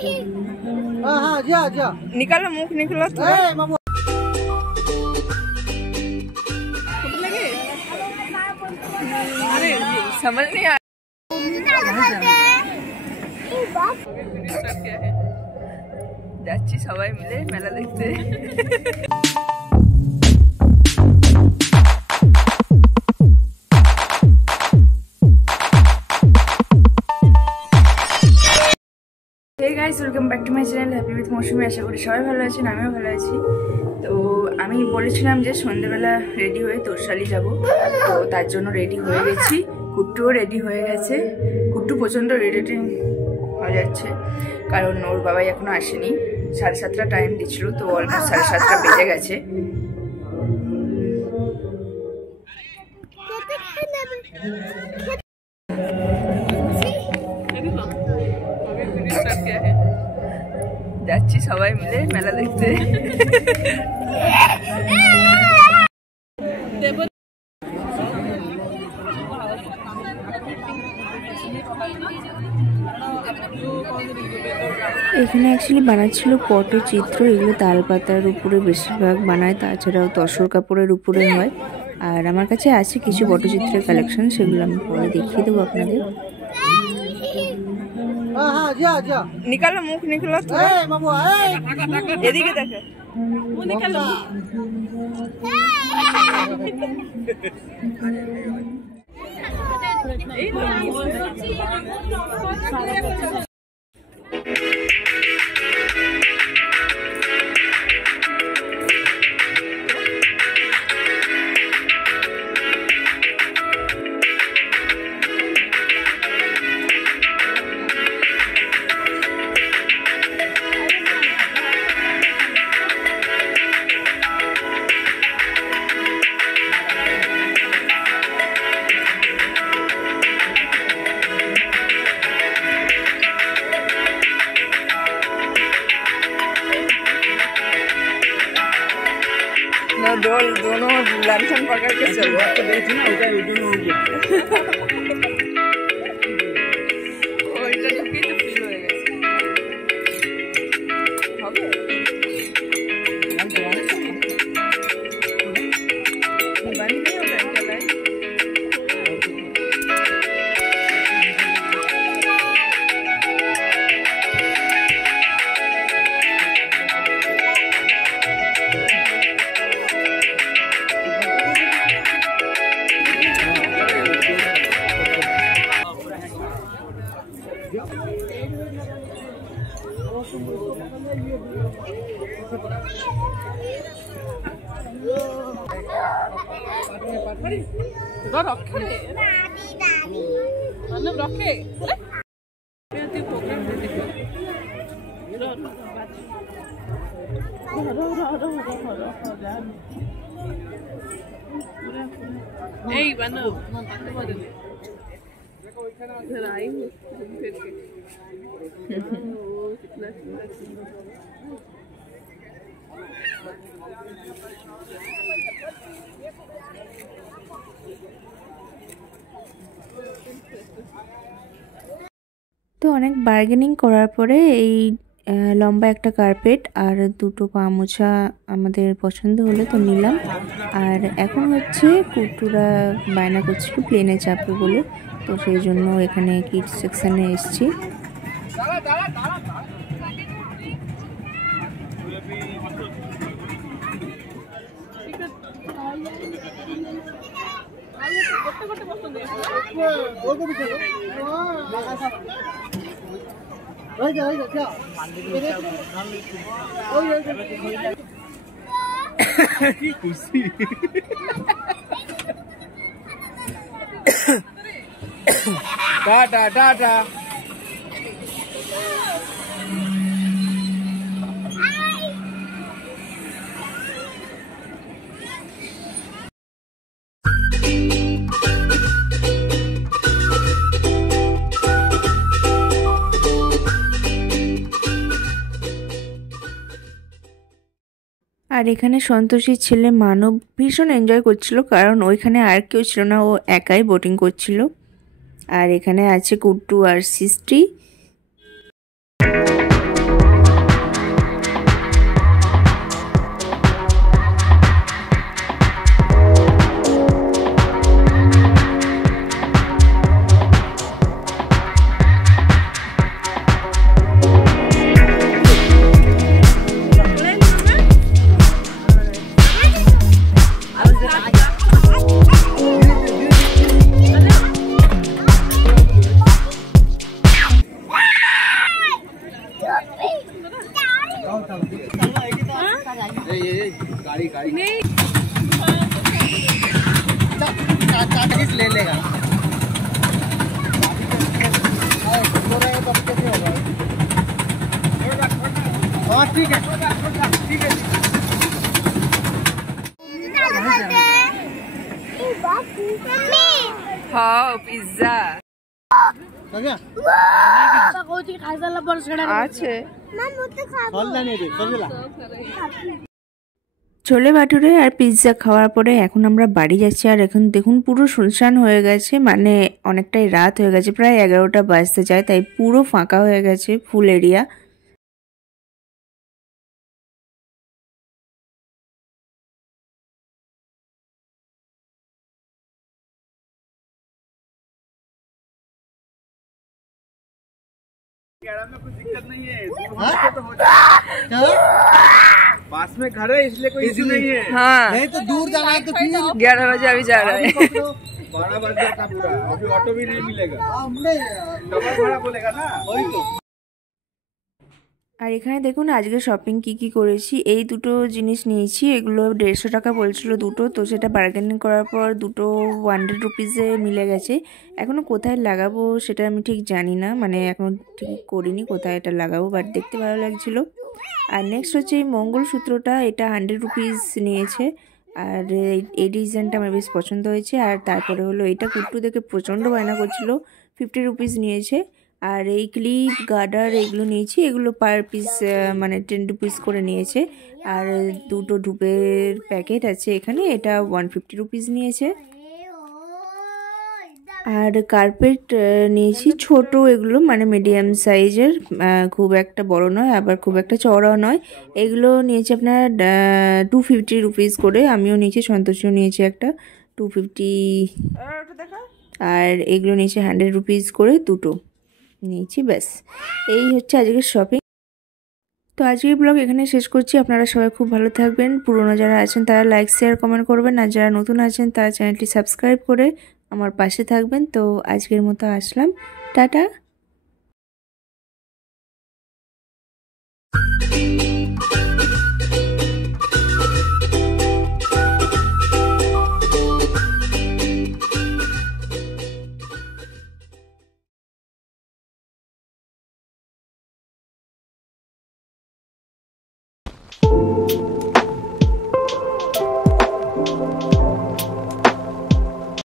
हाँ जा जा निकालो मुख निकलो लगे अरे समझ नहीं आ যাচ্ছি সবাই মিলে মেলা দেখতে। Hey guys, welcome back to my channel Happy with মৌসুমি। আশা করি সবাই ভালো আছেন, আমিও ভালো আছি। তো আমি বলেছিলাম যে সন্ধ্যাবেলা রেডি হয়ে তোরশালি যাব, তো তার জন্য রেডি হয়ে গেছি। কুট্টুও রেডি হয়ে গেছে। কুট্টু প্রচণ্ড রেডি হয়ে যাচ্ছে কারণ ওর বাবাই এখনো আসেনি। 7:30 টাইম দিচ্ছিল, তো অলমোস্ট 7:30 বেজে গেছে। যাচ্ছি সবাই মিলে মেলা দেখতে। এখানে অ্যাকচুয়ালি বানাচ্ছিল পটচিত্র, এগুলো তালপাতার উপরে বেশিরভাগ বানায়, তাছাড়াও তসর কাপড়ের উপরে হয়। আর আমার কাছে আছে কিছু পটচিত্রের কালেকশন, সেগুলো আমি পরে দেখিয়ে দেবো আপনাদের। निकालो मुख निकलो এদিকে দেখো निकालो दोनों लंठन पकड़ के चल তো অনেক বার্গেনিং করার পরে এই লম্বা একটা কার্পেট আর দুটো পা মোছা আমাদের পছন্দ হলো, তো নিলাম। আর এখন হচ্ছে কুট্টুরা বায়না করছিল প্লেনে চাপবে বলে, তো সেই জন্য এখানে কিডস সেকশনে এসেছি। टाटा टाटा আর এখানে সন্তোষীর ছেলে মানব ভীষণ এনজয় করছিল, কারণ ওইখানে আর কেউ ছিল না, ও একাই বোটিং করছিল। আর এখানে আছে কুট্টু আর সৃষ্টি। ले लेगा ठीक है ठीक है हाँ पिज्जा আছে ছোলে ভাটুরে আর পিৎজা খাওয়ার পরে এখন আমরা বাড়ি যাচ্ছি। আর এখন দেখুন পুরো শুনশান হয়ে গেছে, মানে অনেকটাই রাত হয়ে গেছে, প্রায় 11টা বাজতে যায়, তাই পুরো ফাঁকা হয়ে গেছে ফুল এরিয়া। में कुछ दिक्कत नहीं है, तो हो पास में घर है इसलिए कोई इश्यू नहीं है। हाँ नहीं तो दूर जाना है तो फिर 11 बजे अभी जा रहा है। 12 बज जाता पूरा, अभी ऑटो भी नहीं मिलेगा, डबल भाड़ा बोलेगा ना, वही तो। আর এখানে দেখুন আজকে শপিং কি করেছি। এই দুটো জিনিস নিয়েছি, এগুলো 150 টাকা বলছিল দুটো, তো সেটা বার্গেনিং করার পর দুটো 100 রুপিসে মিলে গেছে। এখনও কোথায় লাগাবো সেটা আমি ঠিক জানি না, মানে এখনও ঠিক করিনি কোথায় এটা লাগাবো, বাট দেখতে ভালো লাগছিল। আর নেক্সট হচ্ছে এই মঙ্গলসূত্রটা, এটা 100 রুপিস নিয়েছে, আর এই ডিজাইনটা আমার বেশ পছন্দ হয়েছে। আর তারপরে হলো এটা কুট্টু দেখে প্রচণ্ড বায়না করছিল, 50 রুপিস নিয়েছে। আর এই ক্লিপ গার্ডার এগুলো নিয়েছি, এগুলো পার পিস মানে 10 রুপিস করে নিয়েছে। আর দুটো ধূপের প্যাকেট আছে এখানে, এটা 150 রুপিস নিয়েছে। আর কার্পেট নিয়েছি ছোট, এগুলো মানে মিডিয়াম সাইজের, খুব একটা বড় নয় আবার খুব একটা চওড়াও নয়। এগুলো নিয়েছে আপনার 250 রুপিস করে, আমিও নিয়েছি, সন্তোষীও নিয়েছে একটা 250। আর এগুলো নিয়েছে 100 রুপিস করে দুটো নিয়েছি। ব্যাস এই হচ্ছে আজকের শপিং। তো আজকের ব্লগ এখানে শেষ করছি। আপনারা সবাই খুব ভালো থাকবেন, পুরনো যারা আছেন তারা লাইক শেয়ার কমেন্ট করবেন, আর যারা নতুন আছেন তারা চ্যানেলটি সাবস্ক্রাইব করে আমার পাশে থাকবেন। তো আজকের মতো আসলাম, টাটা।